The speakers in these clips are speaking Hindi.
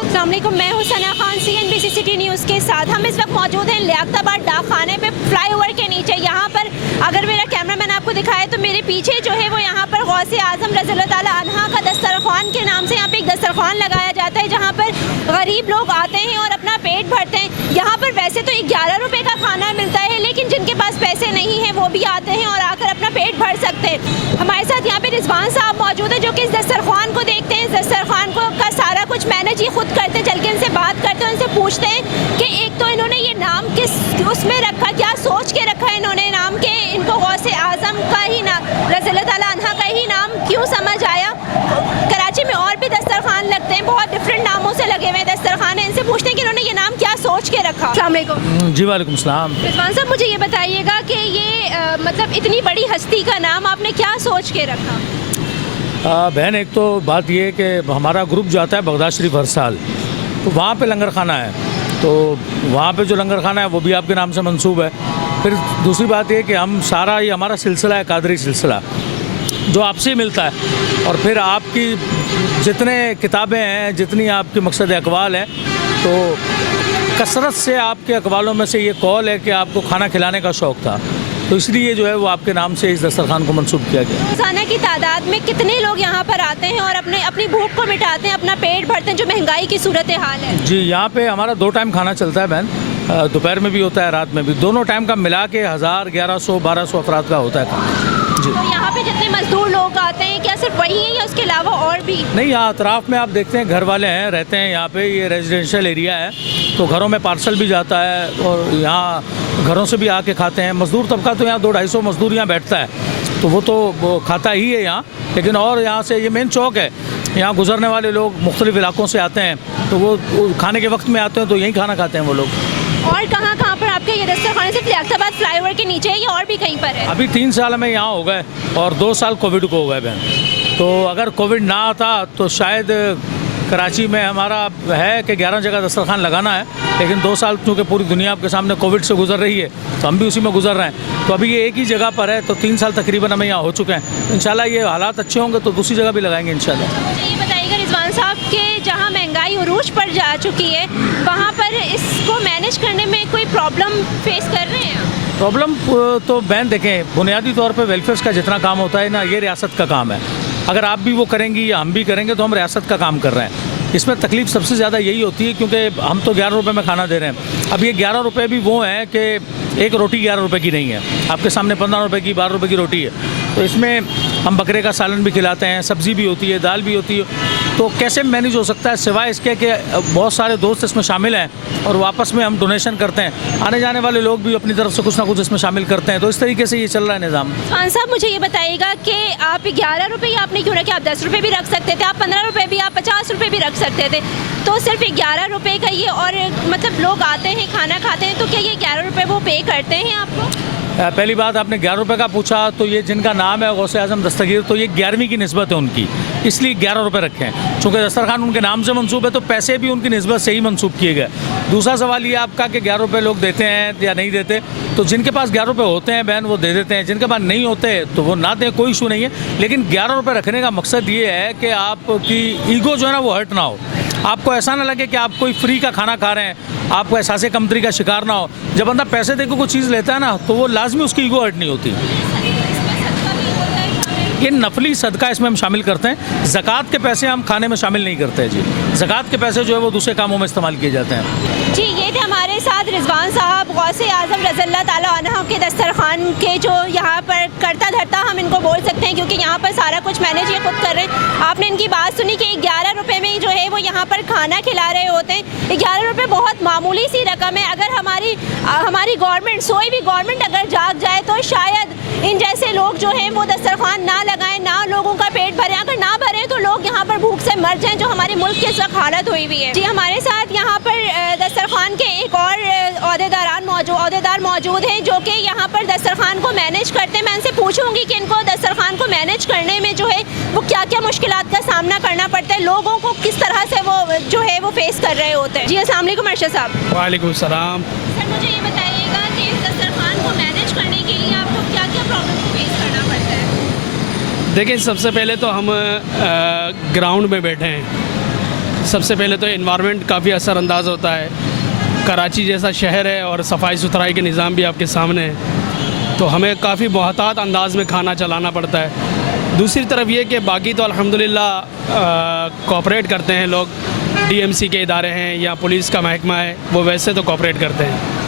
अस्सलाम वालेकुम, मैं हूं सना खान CNBC सिटी न्यूज़ के साथ। हम इस वक्त मौजूद हैं लियाकताबाद डाक खाने पे, फ्लाईओवर के नीचे। यहाँ पर अगर मेरा कैमरामैन आपको दिखाए तो मेरे पीछे जो है वो यहाँ पर गौसे आज़म रज़ियल्लाहु ताला अन्हा का दस्तरखान के नाम से यहाँ पे एक दस्तरखान लगाया जाता है, जहाँ पर गरीब लोग आते हैं और अपना पेट भरते हैं। यहाँ पर वैसे तो 11 रुपये का खाना मिलता है, लेकिन जिनके पास पैसे नहीं हैं वो भी आते हैं और आकर अपना पेट भर सकते हैं। हमारे साथ यहाँ पे रिजवान साहब मौजूद है जो कि इस दस्तरखान को देखते हैं। इस दस्तरखान को का सारा कुछ मैनेज ये खुद करते हैं। चल के इनसे बात करते हैं, उनसे पूछते हैं कि एक तो इन्होंने ये नाम किस उसमें रखा, क्या सोच के रखा है इन्होंने नाम के, इनको गौसे आज़म का ही नाम, रज़ियल्लाहु ताला अन्हा का ही नाम क्यों समझ आया। कराची में और भी दस्तरखान लगते हैं, बहुत डिफरेंट नामों से लगे हुए दस्तरखान हैं। इनसे पूछते हैं कि इन्होंने ये नाम क्या सोच के रखा। अस्सलाम वालेकुम। जी वालेकुम सलाम। रिजवान साहब, मुझे ये बताइएगा कि ये मतलब इतनी बड़ी हस्ती का नाम आपने क्या सोच के रखा। बहन, एक तो बात ये है कि हमारा ग्रुप जाता है बगदाद शरीफ हर साल, तो वहाँ पे लंगर खाना है, तो वहाँ पे जो लंगर खाना है वो भी आपके नाम से मंसूब है। फिर दूसरी बात ये कि हम सारा ये हमारा सिलसिला है, कादरी सिलसिला, जो आपसे मिलता है। और फिर आपकी जितने किताबें हैं, जितनी आपकी मकसद अक़वाल है, तो कसरत से आपके अक़वालों में से ये कौल है कि आपको खाना खिलाने का शौक़ था, तो इसलिए जो है वो आपके नाम से इस दस्तरखान को मंसूब किया गया। रोज़ाना की तादाद में कितने लोग यहाँ पर आते हैं और अपनी भूख को मिटाते हैं, अपना पेट भरते हैं, जो महंगाई की सूरत हाल है। जी, यहाँ पे हमारा 2 टाइम खाना चलता है बहन, दोपहर में भी होता है, रात में भी। दोनों टाइम का मिला के 1000, 1100, 1200 अफराद का होता है खाना। जी। तो यहाँ पे जितने मजदूर लोग आते हैं, क्या सिर्फ वही है या उसके अलावा और भी? नहीं, यहाँ अतराफ़ में आप देखते हैं घर वाले हैं, रहते हैं यहाँ पे। ये रेजिडेंशियल एरिया है, तो घरों में पार्सल भी जाता है और यहाँ घरों से भी आके खाते हैं। मज़दूर तबका तो यहाँ 200-250 मज़दूर यहाँ बैठता है, तो वो खाता ही है यहाँ। लेकिन और यहाँ से ये मेन चौक है, यहाँ गुजरने वाले लोग मुख्तलिफ़ इलाकों से आते हैं, तो वो खाने के वक्त में आते हैं, तो यहीं खाना खाते हैं वो लोग। और कहाँ पर आपके ये दस्तरखाने सिर्फ लियाकताबाद फ्लाईओवर के नीचे है या और भी कहीं पर है? अभी 3 साल हमें यहाँ हो गए और 2 साल कोविड को हो गए बहन। तो अगर कोविड ना आता तो शायद कराची में हमारा है कि 11 जगह दस्तरखान लगाना है, लेकिन 2 साल चूँकि पूरी दुनिया आपके सामने कोविड से गुजर रही है, तो हम भी उसी में गुजर रहे हैं। तो अभी ये एक ही जगह पर है, तो 3 साल तकरीबन हमें यहाँ हो चुके हैं। इंशाल्लाह ये हालात अच्छे होंगे तो दूसरी जगह भी लगाएंगे इंशाल्लाह। मुझे ये बताइएगा रिजवान साहब के जहाँ महंगाई उरूज पर जा चुकी है, वहाँ पर इसको मैनेज करने में कोई प्रॉब्लम फेस कर रहे हैं? प्रॉब्लम तो बहन देखें, बुनियादी तौर पे वेलफेयर का जितना काम होता है ना, ये रियासत का काम है। अगर आप भी वो करेंगी या हम भी करेंगे तो हम रियासत का काम कर रहे हैं। इसमें तकलीफ़ सबसे ज़्यादा यही होती है क्योंकि हम तो 11 रुपये में खाना दे रहे हैं। अब ये 11 रुपये भी वो हैं कि एक रोटी 11 रुपये की नहीं है, आपके सामने 15 रुपये की, 12 रुपये की रोटी है। तो इसमें हम बकरे का सालन भी खिलाते हैं, सब्ज़ी भी होती है, दाल भी होती है। तो कैसे मैनेज हो सकता है, सिवाय इसके कि बहुत सारे दोस्त इसमें शामिल हैं और वापस में हम डोनेशन करते हैं। आने जाने वाले लोग भी अपनी तरफ से कुछ ना कुछ इसमें शामिल करते हैं। तो इस तरीके से ये चल रहा है निज़ाम। खान साहब, मुझे ये बताइएगा कि आप 11 रुपये आपने क्यों रखे? आप 10 रुपये भी रख सकते थे, आप 15 रुपये भी, आप 50 रुपये भी रख सकते थे। तो सिर्फ 11 रुपये का ये, और मतलब लोग आते हैं खाना खाते हैं, तो क्या ये 11 रुपये वो पे करते हैं आपको? पहली बात, आपने 11 रुपये का पूछा, तो ये जिनका नाम है गौसे आज़म दस्तगीर, तो ये 11वीं की निस्बत है उनकी, इसलिए 11 रुपये रखे हैं। चूँकि दस्तरखान उनके नाम से मंसूब है, तो पैसे भी उनकी निस्बत से ही मंसूब किए गए। दूसरा सवाल ये आपका कि 11 रुपये लोग देते हैं या नहीं देते, तो जिनके पास 11 रुपये होते हैं बहन वो दे देते हैं, जिनके पास नहीं होते तो वो ना दें, कोई इशू नहीं है। लेकिन 11 रुपये रखने का मकसद ये है कि आपकी ईगो जो है ना वो हर्ट ना हो। आपको ऐसा ना लगे कि आप कोई फ्री का खाना खा रहे हैं, आपको एहसास कमतरी का शिकार ना हो। जब बंदा पैसे देकर कोई चीज़ लेता है ना, तो वो लाजमी उसकी ईगो हर्ट नहीं होती। ये नफली सदका इसमें हम शामिल करते हैं। ज़कात के पैसे हम खाने में शामिल नहीं करते हैं जी। ज़कात के पैसे जो है वो दूसरे कामों में इस्तेमाल किए जाते हैं। जी, ये थे हमारे साथ रिजवान साहब, गौसे आज़म रज़ियल्लाहु ताला अन्हा के दस्तरखान के जो यहाँ पर करता धरता हम इनको बोल सकते हैं, क्योंकि यहाँ पर सारा कुछ मैनेज ये खुद कर रहे हैं। आपने इनकी बात सुनी कि 11 रुपये में जो है वो यहाँ पर खाना खिला रहे होते हैं। 11 रुपये बहुत मामूली सी रकम है। अगर हमारी गवर्नमेंट, कोई भी गवर्नमेंट अगर जाग जाए तो शायद इन जैसे लोग जो हैं वो दस्तरखान ना लगाएं, ना लोगों का पेट भरे। अगर ना भरे तो लोग यहाँ पर भूख से मर जाएं, जो हमारे मुल्क की इस वक्त हालत हुई हुई है। जी, हमारे साथ यहाँ पर दस्तरखान के एक और अहदेदार मौजूद हैं जो कि यहाँ पर दस्तरखान को मैनेज करते हैं। मैं इनसे पूछूंगी कि इनको दस्तरखान को मैनेज करने में जो है वो क्या क्या मुश्किलात का सामना करना पड़ता है, लोगों को किस तरह से वो जो है वो फेस कर रहे होते हैं। जी, अस्सलाम वालेकुम अरशद साहब। वालेकुम सलाम। सर, मुझे ये बताइएगा कि इस दस्तरखान को मैनेज करने के लिए आपको क्या क्या प्रॉब्लम को फेस करना पड़ता है? देखिए, सबसे पहले तो हम ग्राउंड में बैठे हैं, सबसे पहले तो एनवायरनमेंट काफ़ी असरअंदाज होता है। कराची जैसा शहर है और सफाई सुथराई के निज़ाम भी आपके सामने है, तो हमें काफ़ी मोहतात अंदाज में खाना चलाना पड़ता है। दूसरी तरफ ये कि बाकी तो अल्हम्दुलिल्लाह कोऑपरेट करते हैं लोग, डीएमसी के इदारे हैं या पुलिस का महकमा है, वो वैसे तो कोऑपरेट करते हैं।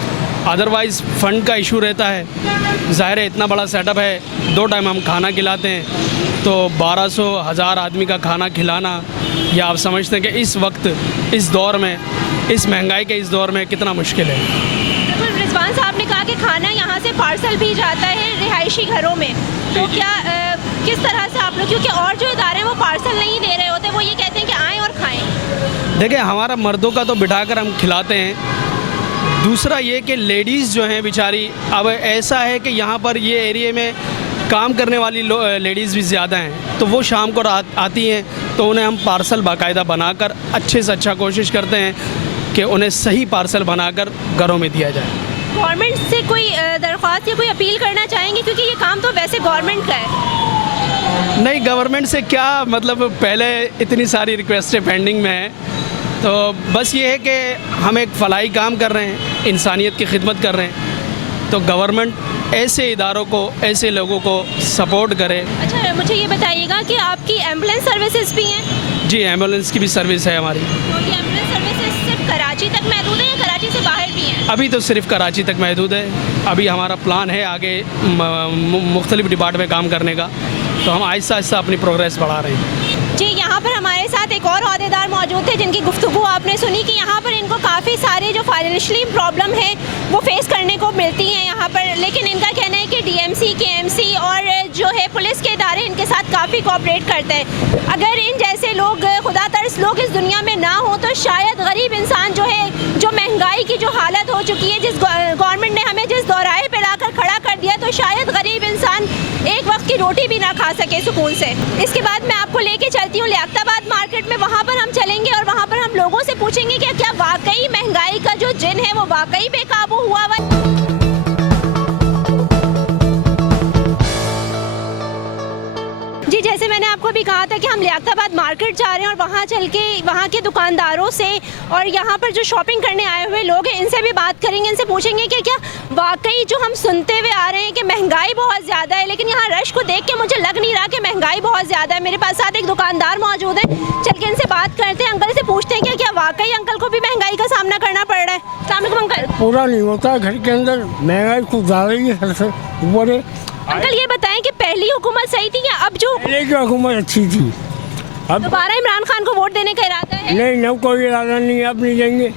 अदरवाइज़ फ़ंड का इशू रहता है। ज़ाहिर है इतना बड़ा सेटअप है, 2 टाइम हम खाना खिलाते हैं, तो 1200-1000 आदमी का खाना खिलाना, या आप समझते हैं कि इस वक्त, इस दौर में, इस महंगाई के इस दौर में कितना मुश्किल है। बिल्कुल, रिजवान साहब ने कहा कि खाना यहाँ से पार्सल भी जाता है रिहायशी घरों में, तो क्या किस तरह से आप लोग, क्योंकि और जो इदारे हैं वो पार्सल नहीं दे रहे होते, वो ये कहते हैं कि आएँ और खाएँ। देखिए, हमारा मर्दों का तो बिठाकर हम खिलाते हैं। दूसरा ये कि लेडीज़ जो हैं बेचारी, अब ऐसा है कि यहाँ पर ये एरिया में काम करने वाली लेडीज़ भी ज़्यादा हैं, तो वो शाम को आती हैं, तो उन्हें हम पार्सल बाकायदा बनाकर अच्छे से अच्छा कोशिश करते हैं कि उन्हें सही पार्सल बनाकर घरों में दिया जाए। गवर्नमेंट से कोई दरख्वास्त या कोई अपील करना चाहेंगे, क्योंकि ये काम तो वैसे गवर्नमेंट का है। नहीं, गवर्नमेंट से क्या मतलब, पहले इतनी सारी रिक्वेस्टें पेंडिंग में हैं, तो बस ये है कि हम एक फलाही काम कर रहे हैं, इंसानियत की खिदमत कर रहे हैं, तो गवर्नमेंट ऐसे इदारों को, ऐसे लोगों को सपोर्ट करे। अच्छा, मुझे ये बताइएगा कि आपकी एम्बुलेंस सर्विसेज भी हैं? जी, एम्बुलेंस की भी सर्विस है हमारी। तो ये एम्बुलेंस सर्विसेज सिर्फ कराची तक महदूद है या कराची से बाहर भी हैं? अभी तो सिर्फ कराची तक महदूद है। अभी हमारा प्लान है आगे मुख्तलिफ डिपार्ट में काम करने का, तो हम आहिस्ता आहिस्ता अपनी प्रोग्रेस बढ़ा रहे हैं। जी, यहाँ पर हमारे साथ एक और ओहदेदार मौजूद थे जिनकी गुफ्तगू आपने सुनी कि यहाँ पर इनको काफ़ी सारे जो फाइनेंशियली प्रॉब्लम है वो फेस करने को मिलती हैं यहाँ पर, लेकिन इनका कहना है कि डीएमसी, केएमसी और जो है पुलिस के इदारे इनके साथ काफ़ी कोऑपरेट करते हैं। अगर इन जैसे लोग, खुदा तर्स लोग इस दुनिया में ना हो, तो शायद गरीब इंसान जो है, जो महंगाई की जो हालत हो चुकी है, जिस गवर्नमेंट ने हमें जिस दौराहे पे लाकर खड़ा कर दिया, तो शायद गरीब इंसान एक वक्त की रोटी भी ना खा सके सुकून से। इसके बाद मैं आपको लेके चलती हूँ लियाकताबाद मार्केट में, वहाँ पर हम चलेंगे और वहाँ पर हम लोगों से पूछेंगे कि क्या वाकई महंगाई का जो जिन है वो वाकई बेकाबू हुआ हुआ। जी, जैसे मैंने आपको भी कहा था कि हम लियाकताबाद मार्केट जा रहे हैं और वहाँ चल के वहाँ के दुकानदारों से और यहाँ पर जो शॉपिंग करने आए हुए लोग हैं इनसे भी बात करेंगे, इनसे पूछेंगे कि क्या वाकई जो हम सुनते हुए आ रहे हैं कि महंगाई बहुत ज़्यादा है, लेकिन यहाँ रश को देख के मुझे लग नहीं रहा कि महंगाई बहुत ज़्यादा है। मेरे पास साथ एक दुकानदार मौजूद है, चल के इनसे बात करते हैं, अंकल से पूछते हैं कि क्या वाकई अंकल को भी महंगाई का सामना करना पड़ रहा है। अस्सलाम वालेकुम अंकल। पूरा नहीं होता घर के अंदर, महंगाई कुछ ज़्यादा ही है। बड़े अंकल ये बताएं कि पहली हुकूमत सही थी या अब जो पहले की हुकूमत अच्छी थी? अब दोबारा इमरान खान को वोट देने का इरादा है? नहीं, न कोई इरादा नहीं, अब नहीं देंगे।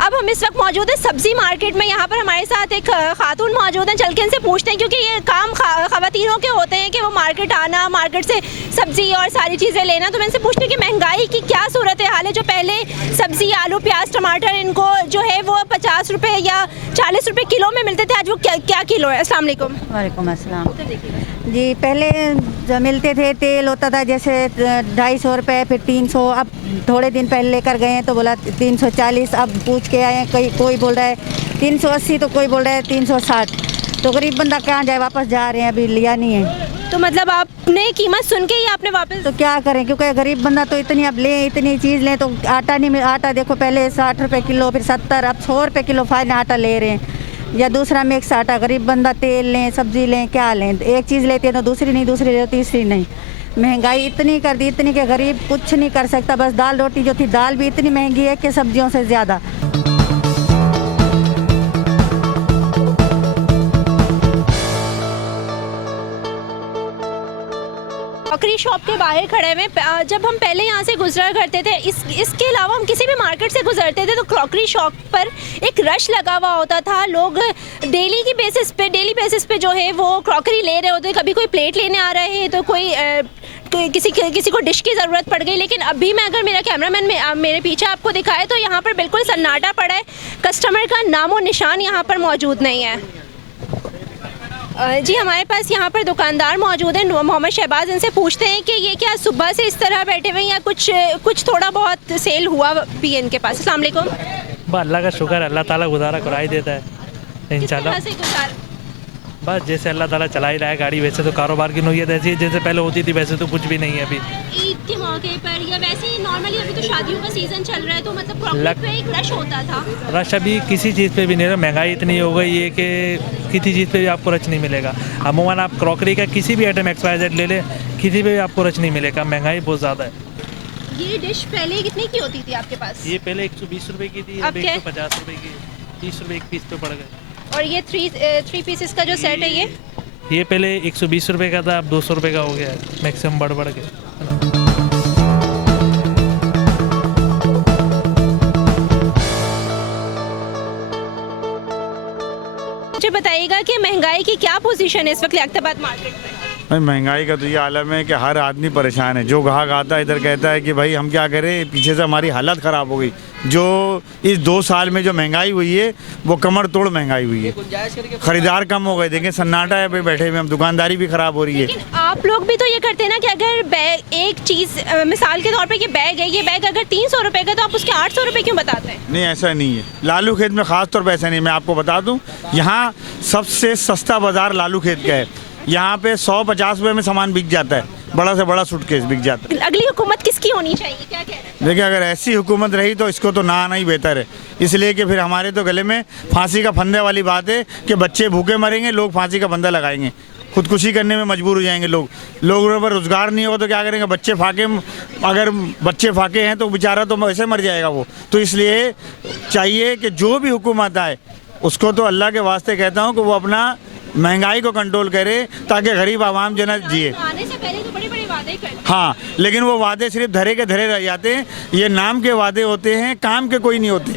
अब हम इस वक्त मौजूद है सब्जी मार्केट में, यहाँ पर हमारे साथ एक खातून मौजूद हैं, चल के इनसे पूछते हैं, क्योंकि ये काम खवातीनों के होते हैं कि वो मार्केट आना, मार्केट से सब्जी और सारी चीज़ें लेना। तो मैं इनसे पूछती हूँ कि महंगाई की क्या सूरत हाल है? जो पहले सब्जी, आलू, प्याज, टमाटर इनको जो है वो 50 रुपये या 40 रुपये किलो में मिलते थे, आज वो क्या किलो है? अस्सलाम वालेकुम। वालेकुम अस्सलाम। जी, पहले जो मिलते थे तेल होता था जैसे 250 रुपये, फिर 300, अब थोड़े दिन पहले लेकर गए हैं तो बोला 340, अब पूछ के आए हैं, कोई बोल रहा है 380, तो कोई बोल रहा है 360। तो गरीब बंदा कहाँ जाए, वापस जा रहे हैं, अभी लिया नहीं है। तो मतलब आपने कीमत सुन के ही आपने वापस? तो क्या करें, क्योंकि गरीब बंदा तो इतनी अब लें, इतनी चीज़ लें, तो आटा नहीं मिल, आटा देखो पहले 60 रुपये किलो, फिर 70, अब 100 रुपये किलो फाइन आटा ले रहे हैं, या दूसरा मिक्स आटा। गरीब बंदा तेल लें, सब्जी लें, क्या लें, एक चीज़ लेते हैं तो दूसरी नहीं, दूसरी ले तीसरी नहीं। महंगाई इतनी कर दी, इतनी कि गरीब कुछ नहीं कर सकता। बस दाल रोटी जो थी, दाल भी इतनी महंगी है कि सब्जियों से ज़्यादा। क्रॉकरी शॉप के बाहर खड़े हुए, जब हम पहले यहाँ से गुजरा करते थे, इसके अलावा हम किसी भी मार्केट से गुजरते थे तो क्रॉकरी शॉप पर एक रश लगा हुआ होता था। लोग डेली बेसिस पे जो है वो क्रॉकरी ले रहे होते, कभी कोई प्लेट लेने आ रहे हैं तो कोई किसी को डिश की ज़रूरत पड़ गई। लेकिन अभी मैं, अगर मेरा कैमरामैन मेरे पीछे आपको दिखाए, तो यहाँ पर बिल्कुल सन्नाटा पड़ा है, कस्टमर का नामो निशान यहाँ पर मौजूद नहीं है। जी, हमारे पास यहाँ पर दुकानदार मौजूद हैं, मोहम्मद शहबाज, इनसे पूछते हैं कि ये क्या सुबह से इस तरह बैठे हुए हैं या कुछ थोड़ा बहुत सेल हुआ भी है इनके पास? अस्सलाम वालेकुम। अल्लाह का शुक्र, अल्लाह ताला गुजारा कराई देता है इंशाल्लाह। बस जैसे अल्लाह ताला चला ही रहा है गाड़ी, वैसे तो कारोबार की नोयत ऐसी है जैसे पहले होती थी, वैसे तो कुछ भी नहीं है अभी। ईद ईद के मौके पर या वैसे ही नॉर्मली अभी तो शादियों का सीजन चल रहा है तो मतलब क्रॉकरी पे एक रश होता था। रश अभी किसी चीज़ पे भी नहीं रहा, महंगाई इतनी हो गई है कि किसी चीज़ पे भी आपको रश नहीं मिलेगा। अमूमन आप क्रॉकरी का किसी भी आइटम XYZ ले ले, किसी पे भी आपको रश नहीं मिलेगा, महंगाई बहुत ज़्यादा है। ये डिश पहले कितने की होती थी आपके पास? ये पहले 120 रुपये की थी, अब 150 रुपये की, 30 रुपये एक पीस पे पड़ गए। और ये थ्री पीसेस का जो सेट है ये पहले 120 रुपये का था, अब 200 रुपये का हो गया है, मैक्सिमम बढ़ के। मुझे बताइएगा कि महंगाई की क्या पोजीशन है इस वक्त लियाकताबाद मार्केट में? भाई महंगाई का तो ये आलम है कि हर आदमी परेशान है। जो ग्राहक आता है इधर कहता है कि भाई हम क्या करें, पीछे से हमारी हालत ख़राब हो गई। जो इस 2 साल में जो महंगाई हुई है वो कमर तोड़ महंगाई हुई है। ख़रीदार कम हो गए, देखें सन्नाटा है पे बैठे हुए हम, दुकानदारी भी ख़राब हो रही है। लेकिन आप लोग भी तो ये करते हैं ना कि अगर बैग एक चीज़ मिसाल के तौर पे ये बैग है, ये बैग अगर 300 रुपये का तो आप उसके 800 रुपये क्यों बताते हैं? नहीं, ऐसा नहीं है। लालू खेत में ख़ास तौर पर ऐसा नहीं। मैं आपको बता दूँ, यहाँ सबसे सस्ता बाज़ार लालू खेत का है। यहाँ पे 150 रुपये में सामान बिक जाता है, बड़ा से बड़ा सूटकेस बिक जाता है। अगली हुकूमत किसकी होनी चाहिए, क्या कह रहे हैं? देखिए, अगर ऐसी हुकूमत रही तो इसको तो ना आना ही बेहतर है। इसलिए कि फिर हमारे तो गले में फांसी का फंदे वाली बात है कि बच्चे भूखे मरेंगे, लोग फांसी का फंदा लगाएंगे, खुदकुशी करने में मजबूर हो जाएंगे लोग। लोगों पर रोज़गार नहीं होगा तो क्या करेंगे? बच्चे फाके, अगर बच्चे फाके हैं तो बेचारा तो वैसे मर जाएगा वो। तो इसलिए चाहिए कि जो भी हुकूमत आए उसको तो अल्लाह के वास्ते कहता हूँ कि वो अपना महंगाई को कंट्रोल करे ताकि गरीब आवाम जो ना जिए। आने से पहले तो बड़े-बड़े वादे करते हैं। हाँ, लेकिन वो वादे सिर्फ धरे के धरे रह जाते हैं। ये नाम के वादे होते हैं, काम के कोई नहीं होते।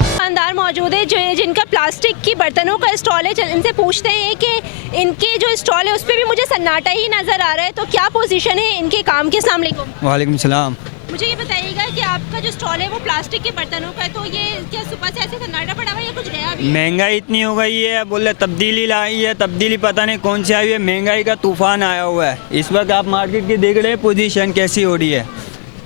दुकानदार मौजूद है जो जिनका प्लास्टिक की बर्तनों का स्टॉल है, इनसे पूछते हैं कि इनके जो स्टॉल है उस पर भी मुझे सन्नाटा ही नज़र आ रहा है, तो क्या पोजीशन है इनके काम की? अस्सलाम वालेकुम। वालेकुम सलाम। मुझे ये बताइएगा कि आपका जो स्टॉल है वो प्लास्टिक के बर्तनों का है, तो ये क्या सुबह से ऐसे सन्नाटा पड़ा हुआ है या कुछ गया भी है? महंगाई इतनी हो गई है, बोले तब्दीली लाई है, तब्दीली पता नहीं कौन सी आई है, महंगाई का तूफान आया हुआ है। इस वक्त आप मार्केट की देख रहे हैं पोजीशन कैसी हो रही है।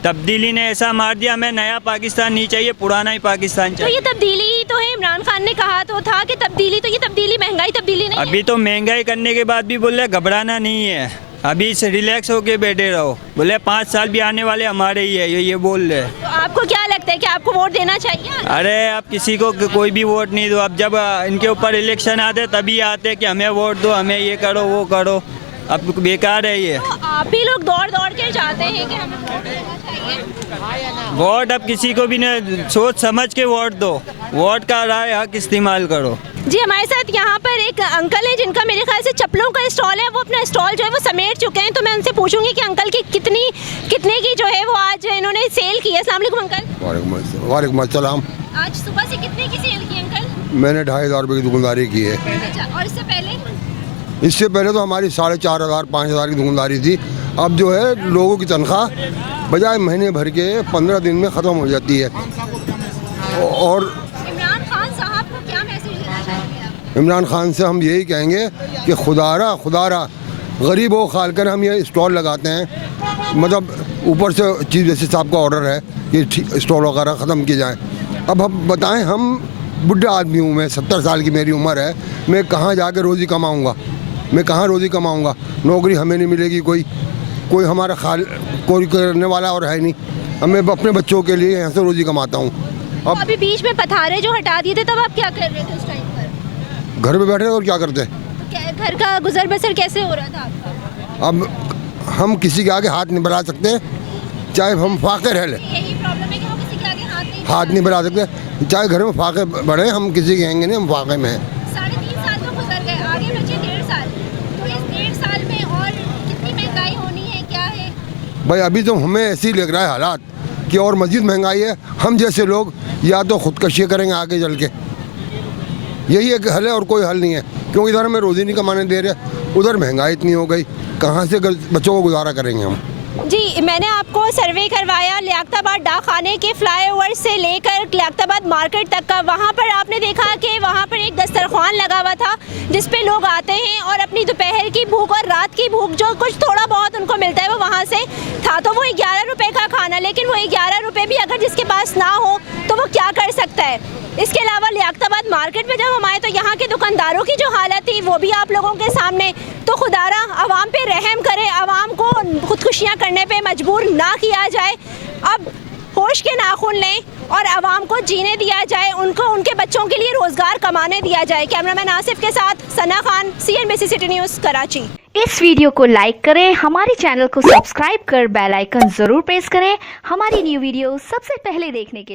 तब्दीली ने ऐसा मार दिया, हमें नया पाकिस्तान नहीं चाहिए, पुराना ही पाकिस्तान चाहिए। तो ये तब्दीली ही तो है। इमरान खान ने कहा तो था कि तब्दीली, तो ये तब्दीली महंगाई तब्दीली नहीं है। अभी तो महंगाई करने के बाद भी बोले घबराना नहीं है, अभी से रिलैक्स होके बैठे रहो। बोले 5 साल भी आने वाले हमारे ही है, ये बोल रहे। तो आपको क्या लगता है कि आपको वोट देना चाहिए? अरे आप किसी को कोई भी वोट नहीं दो। अब जब इनके ऊपर इलेक्शन आते तभी आते कि हमें वोट दो, हमें ये करो वो करो। अब बेकार है ये। तो आप भी लोग दौड़ दौड़ के जाते हैं कि हमें वोट देना चाहिए। वोट अब किसी को भी नहीं, सोच समझ के वोट दो, वोट का राय हक इस्तेमाल करो। जी, हमारे साथ यहाँ पर एक अंकल है जिनका मेरे ख्याल से चप्पलों का स्टॉल है, वो अपना स्टॉल जो है वो समेट चुके हैं, तो मैं उनसे पूछूंगी कि अंकल की कितने की जो है वो आज इन्होंने सेल की है। अस्सलाम वालेकुम अंकल। वालेकुम अस्सलाम। आज सुबह से कितने की सेल की अंकल? मैंने 2500 रुपये की दुकानदारी की है। अच्छा, और इससे पहले? इससे पहले तो हमारी 4500 5000 की दुकानदारी थी। अब जो है लोगों की तनख्वाह बजाय महीने भर के 15 दिन में ख़त्म हो जाती है। और इमरान खान साहब को क्या मैसेज देना चाहेंगे आप? इमरान खान से हम यही कहेंगे कि खुदारा गरीबों खाल कर हम ये स्टॉल लगाते हैं, मतलब ऊपर से चीफ जस्टिस साहब का ऑर्डर है कि स्टॉल वगैरह ख़त्म किए जाएँ। अब हम बताएं, हम बुढ़ा आदमी हूँ, मैं 70 साल की मेरी उम्र है, मैं कहाँ जाके रोज़ी कमाऊँगा? मैं कहाँ रोज़ी कमाऊँगा? नौकरी हमें नहीं मिलेगी, कोई हमारा कोई करने वाला और है नहीं। अब मैं अपने बच्चों के लिए यहाँ से रोज़ी कमाता हूँ। अब अभी बीच में पथारे जो हटा दिए थे तब आप क्या कर रहे थे उस टाइम पर? घर में बैठे और क्या करते? घर का गुजर बसर कैसे हो रहा था आपका? अब हम किसी के आगे हाथ नहीं बढ़ा सकते, चाहे हम फाके रह लें। यही प्रॉब्लम है कि हम किसी के आगे हाथ नहीं बढ़ा सकते, चाहे घर में फाके बढ़े, हम किसी के आएंगे नहीं, हम फाके में हैं। 3.5 साल तो गुजर गए, आगे बचे 1.5 साल, तो इस 1.5 साल में और कितनी महंगाई होनी है, क्या है? भाई अभी तो हमें ऐसे ही लग रहा है हालात कि और मज़ीद महंगाई है। हम जैसे लोग या तो खुदकशी करेंगे आगे चल के, यही एक हल है और कोई हल नहीं है, क्योंकि इधर हमें रोज़ी नहीं कमाने दे रहे, उधर महंगाई इतनी हो गई, कहाँ से बच्चों को गुजारा करेंगे हम? जी, मैंने आपको सर्वे करवाया लियाकताबाद डाकखाने के फ्लाईओवर से लेकर लियाकताबाद मार्केट तक का। वहाँ पर आपने देखा कि वहाँ पर एक दस्तरखान लगा हुआ था जिस पे लोग आते हैं और अपनी दोपहर की भूख और रात की भूख जो कुछ थोड़ा बहुत उनको मिलता है वो वहाँ से था। तो वो 11 रुपये का खाना, लेकिन वो 11 रुपये भी अगर जिसके पास ना हो तो वो क्या कर सकता है। इसके अलावा लियाकताबाद मार्केट में जब हम आए तो यहाँ के दुकानदारों की जो हालत थी वो भी आप लोगों के सामने। तो खुदारा आवाम पे रहम करे, आवाम को खुदकुशियाँ करने पे मजबूर ना किया जाए। अब होश के नाखून लें और आवाम को जीने दिया जाए, उनको उनके बच्चों के लिए रोजगार कमाने दिया जाए। कैमरामैन आसिफ के साथ Sana Khan, CNBC city news, Karachi. इस वीडियो को लाइक करें, हमारे चैनल को सब्सक्राइब कर बेल आइकन जरूर प्रेस करें हमारी न्यू वीडियो सबसे पहले देखने के लिए।